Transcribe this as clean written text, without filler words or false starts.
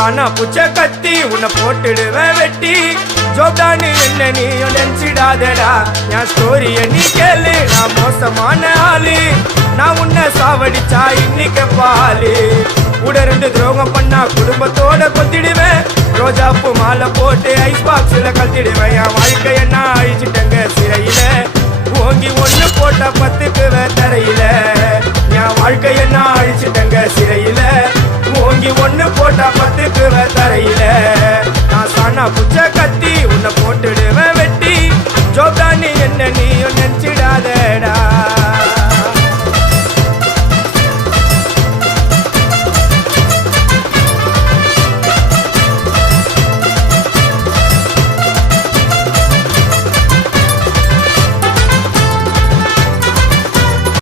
சானா புச்ச கத்தி உன்னை போட்டுடுவேன் வெட்டி ஜோப்டானு என்ன நீ நினைச்சிடாதடா என் ஸ்டோரிய நீ கேளு நான் மோசமான ஆளு நான் உன்னை சாவடிச்சா இன்னைக்கு பாலு கூட 2 துரோகம் பண்ணா குடும்பத்தோட கொத்திடுவேன் ரோஜாப்பு மாலை போட்டு ஐஸ் பாக்ஸ்ல கழட்டிடுவேன் என் வாழ்க்கைய நான் அழிச்சிட்டங்க சிறையில ஓங்கி 1 போட்ட 10க்கு தரையில என் வாழ்க்கைய நான் அழிச்சிட்டங்க சிறையில ஓங்கி 1 போட்டா 10க்கு தரையில நான் சானா புச்ச